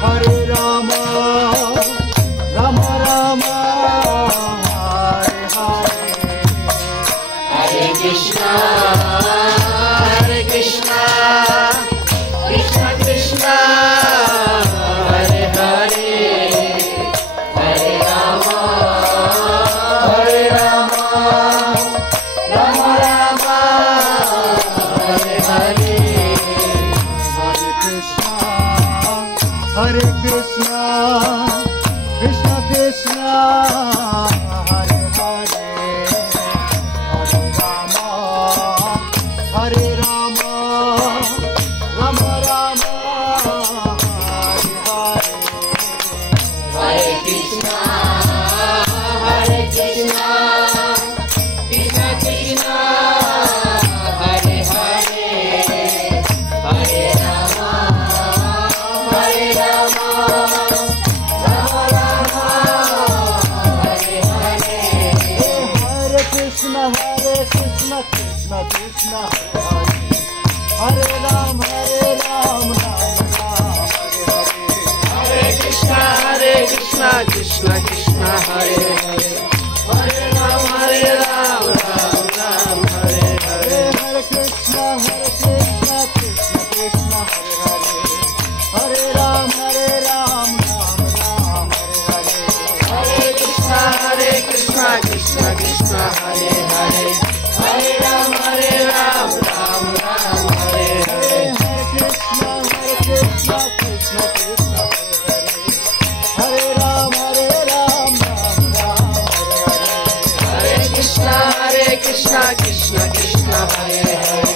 Hare Rama, Rama Rama, Hare Hare. Hare Krishna, Krishna Krishna, Hare Hare, Hare Rama, Rama Rama, Hare Hare. Hare Krishna, Krishna Krishna, Hare Hare, Hare Rama, Hare Rama, Rama Rama, Hare Hare. Hare Krishna, Krishna Krishna, Hare Hare, Hare Rama, Rama Rama, Hare Hare. Hare Krishna, Krishna Krishna, Hare Ram, Ram Ram, Hare Hare. Hare Krishna, Krishna Krishna, Hare Hare, Hare Ram, Ram Ram, Hare Hare. Hare Krishna, Krishna Krishna, Hare Hare, Hare Ram, Ram Ram, Hare Hare. Hare Krishna, Krishna Krishna, Hare Hare, Hare Ram, Ram Ram, Hare Hare. Hare Krishna, Krishna Krishna, Hare Ram, Ram Ram, Hare Hare. Hare Krishna, Krishna Krishna, Hare Hare.